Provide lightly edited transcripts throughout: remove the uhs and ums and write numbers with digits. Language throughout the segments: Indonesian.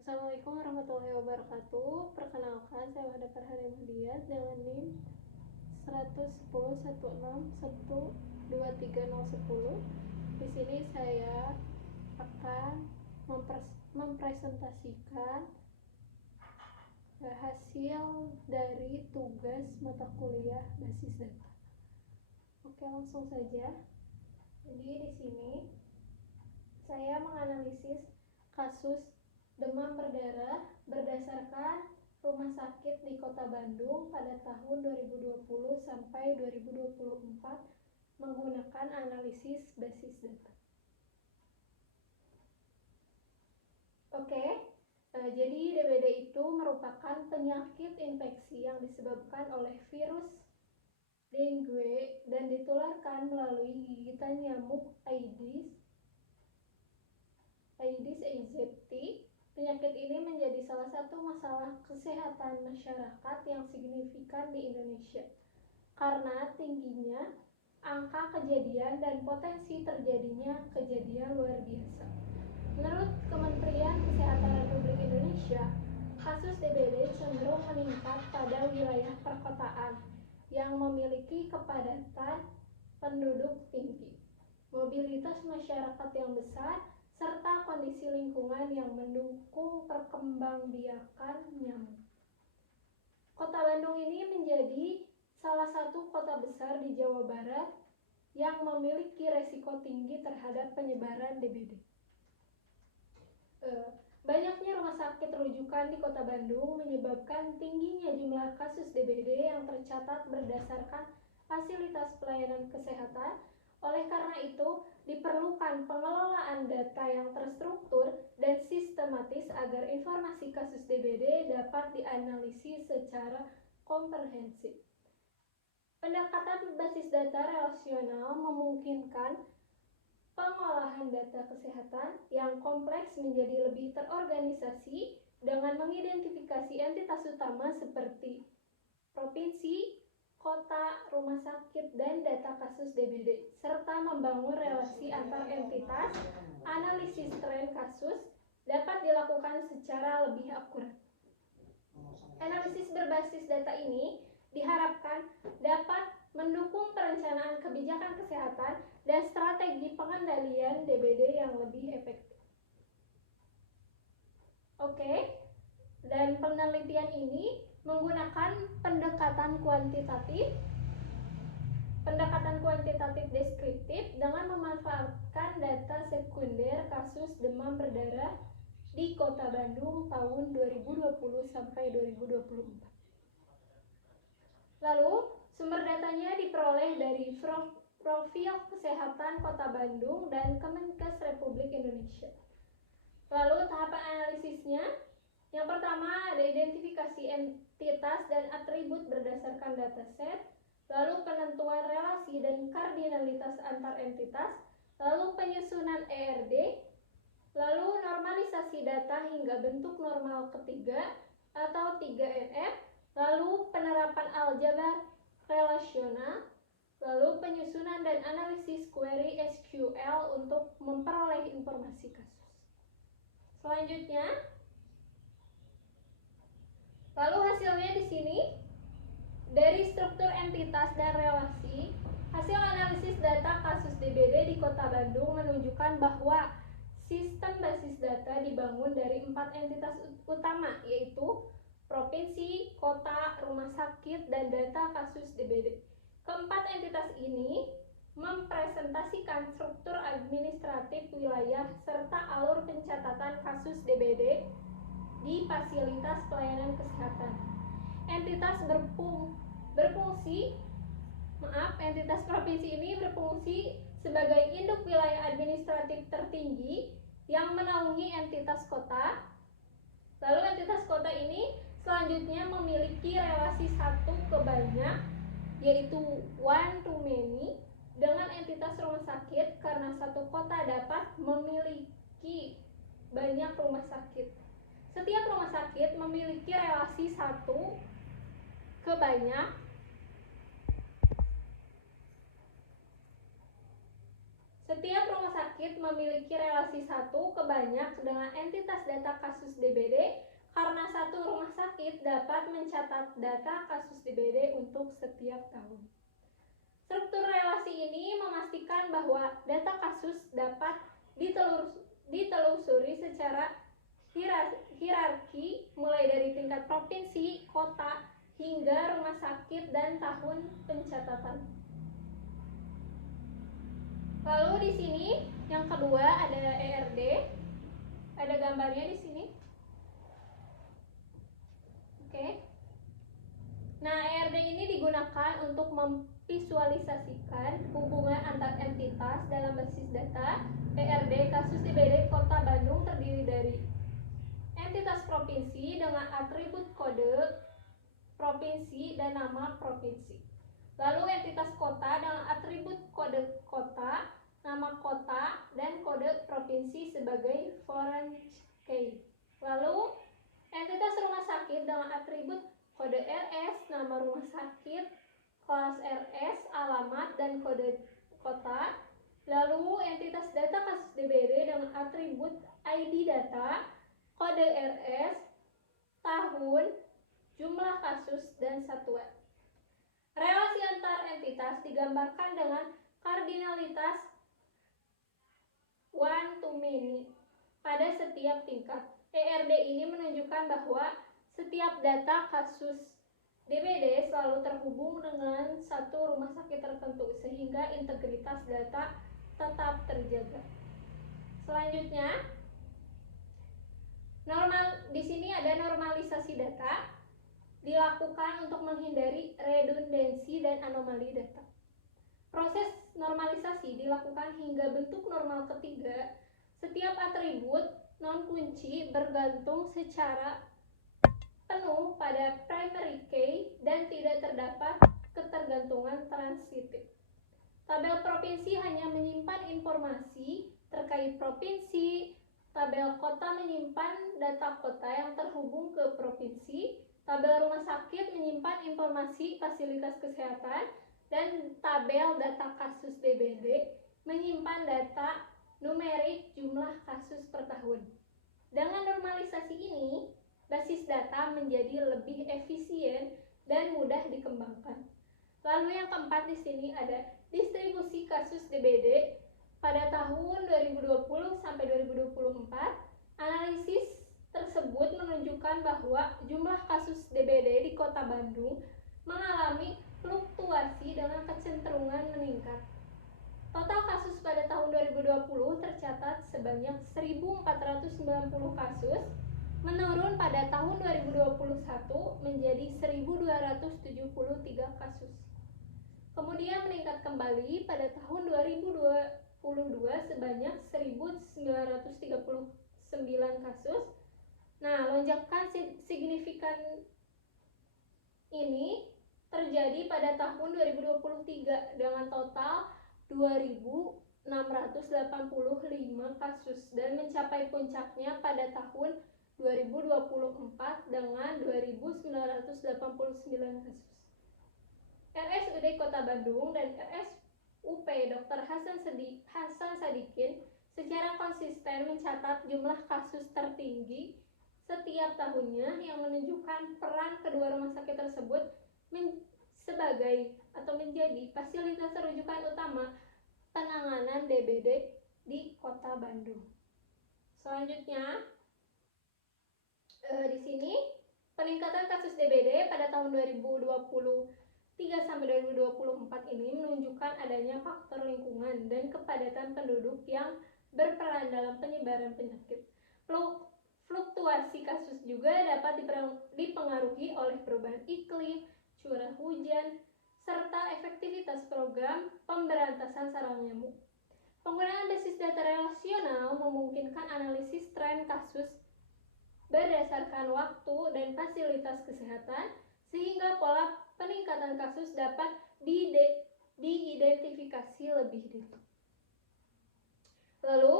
Assalamualaikum warahmatullahi wabarakatuh. Perkenalkan, saya Wahda Farhani Mahdiat dengan NIM 110.16.123.010. Di sini saya akan mempresentasikan hasil dari tugas mata kuliah basis data. Oke, langsung saja. Jadi di sini saya menganalisis kasus demam berdarah berdasarkan rumah sakit di Kota Bandung pada tahun 2020 sampai 2024 menggunakan analisis basis data. Oke, jadi DBD itu merupakan penyakit infeksi yang disebabkan oleh virus dengue dan ditularkan melalui gigitan nyamuk Aedes aegypti. Penyakit ini menjadi salah satu masalah kesehatan masyarakat yang signifikan di Indonesia karena tingginya angka kejadian dan potensi terjadinya kejadian luar biasa. Menurut Kementerian Kesehatan Republik Indonesia, kasus DBD cenderung meningkat pada wilayah perkotaan yang memiliki kepadatan penduduk tinggi, mobilitas masyarakat yang besar, serta kondisi lingkungan yang mendukung perkembangbiakan nyamuk. Kota Bandung ini menjadi salah satu kota besar di Jawa Barat yang memiliki resiko tinggi terhadap penyebaran DBD. Banyaknya rumah sakit rujukan di Kota Bandung menyebabkan tingginya jumlah kasus DBD yang tercatat berdasarkan fasilitas pelayanan kesehatan. Oleh karena itu, diperlukan pengelolaan data yang terstruktur dan sistematis agar informasi kasus DBD dapat dianalisis secara komprehensif. Pendekatan basis data relasional memungkinkan pengolahan data kesehatan yang kompleks menjadi lebih terorganisasi dengan mengidentifikasi entitas utama seperti provinsi, kota, rumah sakit, dan data kasus DBD, serta membangun relasi antar entitas. Analisis tren kasus dapat dilakukan secara lebih akurat. Analisis berbasis data ini diharapkan dapat mendukung perencanaan kebijakan kesehatan dan strategi pengendalian DBD yang lebih efektif. Oke, dan penelitian ini menggunakan pendekatan kuantitatif deskriptif dengan memanfaatkan data sekunder kasus demam berdarah di Kota Bandung tahun 2020 sampai 2024. Lalu, sumber datanya diperoleh dari Profil Kesehatan Kota Bandung dan Kemenkes Republik Indonesia. Lalu, tahapan analisisnya, yang pertama ada identifikasi entitas dan atribut berdasarkan dataset, lalu penentuan relasi dan kardinalitas antar entitas, lalu penyusunan ERD, lalu normalisasi data hingga bentuk normal ketiga atau 3NF, lalu penerapan aljabar relasional, lalu penyusunan dan analisis query SQL untuk memperoleh informasi kasus. Selanjutnya, lalu hasilnya di sini dari struktur entitas dan relasi, hasil analisis data kasus DBD di Kota Bandung menunjukkan bahwa sistem basis data dibangun dari 4 entitas utama, yaitu provinsi, kota, rumah sakit, dan data kasus DBD. Keempat entitas ini mempresentasikan struktur administratif wilayah serta alur pencatatan kasus DBD di fasilitas pelayanan kesehatan. Entitas entitas provinsi ini berfungsi sebagai induk wilayah administratif tertinggi yang menaungi entitas kota. Lalu entitas kota ini selanjutnya memiliki relasi satu ke banyak, yaitu one to many, dengan entitas rumah sakit karena satu kota dapat memiliki banyak rumah sakit. Setiap rumah sakit memiliki relasi satu ke banyak. Setiap rumah sakit memiliki relasi satu ke banyak dengan entitas data kasus DBD karena satu rumah sakit dapat mencatat data kasus DBD untuk setiap tahun. Struktur relasi ini memastikan bahwa data kasus dapat ditelusuri secara hierarki mulai dari tingkat provinsi, kota, hingga rumah sakit dan tahun pencatatan. Lalu di sini yang kedua ada ERD, ada gambarnya di sini. Oke. Nah, ERD ini digunakan untuk memvisualisasikan hubungan antar entitas dalam basis data. ERD kasus DBD Kota Bandung terdiri dari entitas provinsi dengan atribut kode provinsi dan nama provinsi. Lalu entitas kota dengan atribut kode kota, nama kota, dan kode provinsi sebagai foreign key. Lalu entitas rumah sakit dengan atribut kode RS, nama rumah sakit, kelas RS, alamat, dan kode kota. Lalu entitas data kasus DBD dengan atribut ID data, kode RS, tahun, jumlah kasus, dan satuan. Relasi antar entitas digambarkan dengan kardinalitas one to many pada setiap tingkat. ERD ini menunjukkan bahwa setiap data kasus DBD selalu terhubung dengan satu rumah sakit tertentu sehingga integritas data tetap terjaga. Selanjutnya, di sini ada normalisasi data dilakukan untuk menghindari redundansi dan anomali data. Proses normalisasi dilakukan hingga bentuk normal ketiga. Setiap atribut non-kunci bergantung secara penuh pada primary key dan tidak terdapat ketergantungan transitif. Tabel provinsi hanya menyimpan informasi terkait provinsi. Tabel kota menyimpan data kota yang terhubung ke provinsi. Tabel rumah sakit menyimpan informasi fasilitas kesehatan, dan tabel data kasus DBD menyimpan data numerik jumlah kasus per tahun. Dengan normalisasi ini, basis data menjadi lebih efisien dan mudah dikembangkan. Lalu yang keempat di sini ada distribusi kasus DBD pada tahun 2020 sampai 2024. Analisis tersebut menunjukkan bahwa jumlah kasus DBD di Kota Bandung mengalami fluktuasi dengan kecenderungan meningkat. Total kasus pada tahun 2020 tercatat sebanyak 1.490 kasus, menurun pada tahun 2021 menjadi 1.273 kasus. Kemudian meningkat kembali pada tahun 2022 sebanyak 1.939 kasus. Nah, lonjakan signifikan ini terjadi pada tahun 2023 dengan total 2.685 kasus dan mencapai puncaknya pada tahun 2024 dengan 2.989 kasus. RSUD Kota Bandung dan RSUP Dr. Hasan Sadikin secara konsisten mencatat jumlah kasus tertinggi setiap tahunnya yang menunjukkan peran kedua rumah sakit tersebut sebagai atau menjadi fasilitas rujukan utama penanganan DBD di Kota Bandung. Selanjutnya, di sini peningkatan kasus DBD pada tahun 2023 sampai 2024 ini menunjukkan adanya faktor lingkungan dan kepadatan penduduk yang berperan dalam penyebaran penyakit. Fluktuasi kasus juga dapat dipengaruhi oleh perubahan iklim, curah hujan, serta efektivitas program pemberantasan sarang nyamuk. Penggunaan basis data relasional memungkinkan analisis tren kasus berdasarkan waktu dan fasilitas kesehatan, sehingga pola peningkatan kasus dapat diidentifikasi lebih dini. Lalu,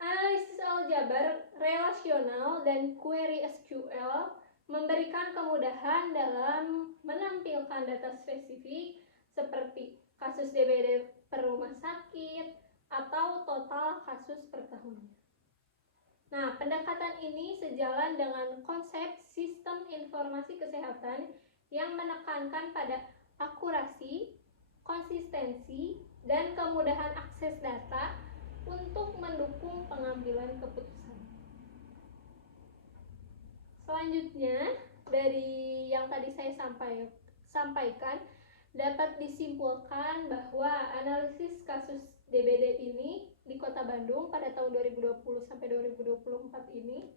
analisis aljabar relasional dan query SQL memberikan kemudahan dalam menampilkan data spesifik seperti kasus DBD per rumah sakit, atau total kasus per tahunnya. Nah, pendekatan ini sejalan dengan konsep sistem informasi kesehatan yang menekankan pada akurasi, konsistensi, dan kemudahan akses data untuk mendukung pengambilan keputusan. Selanjutnya, dari yang tadi saya sampaikan, dapat disimpulkan bahwa analisis kasus DBD ini di Kota Bandung pada tahun 2020 sampai 2024 ini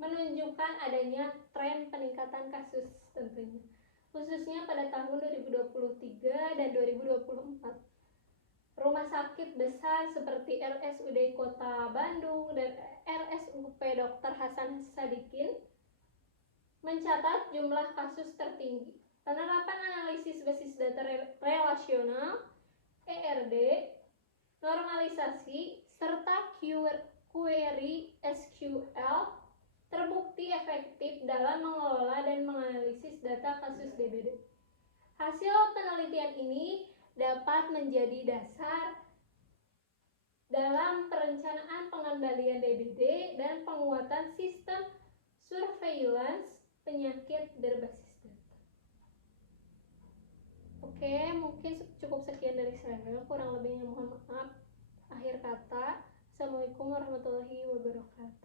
menunjukkan adanya tren peningkatan kasus tentunya, khususnya pada tahun 2023 dan 2024. Rumah sakit besar seperti RSUD Kota Bandung dan RSUP Dr. Hasan Sadikin mencatat jumlah kasus tertinggi. Penerapan analisis basis data relasional (ERD), normalisasi, serta query SQL terbukti efektif dalam mengelola dan menganalisis data kasus DBD. Hasil penelitian ini dapat menjadi dasar dalam perencanaan pengendalian DBD dan penguatan sistem surveillance penyakit berbasis data. Oke, mungkin cukup sekian dari saya. Kurang lebihnya mohon maaf. Akhir kata, Assalamualaikum warahmatullahi wabarakatuh.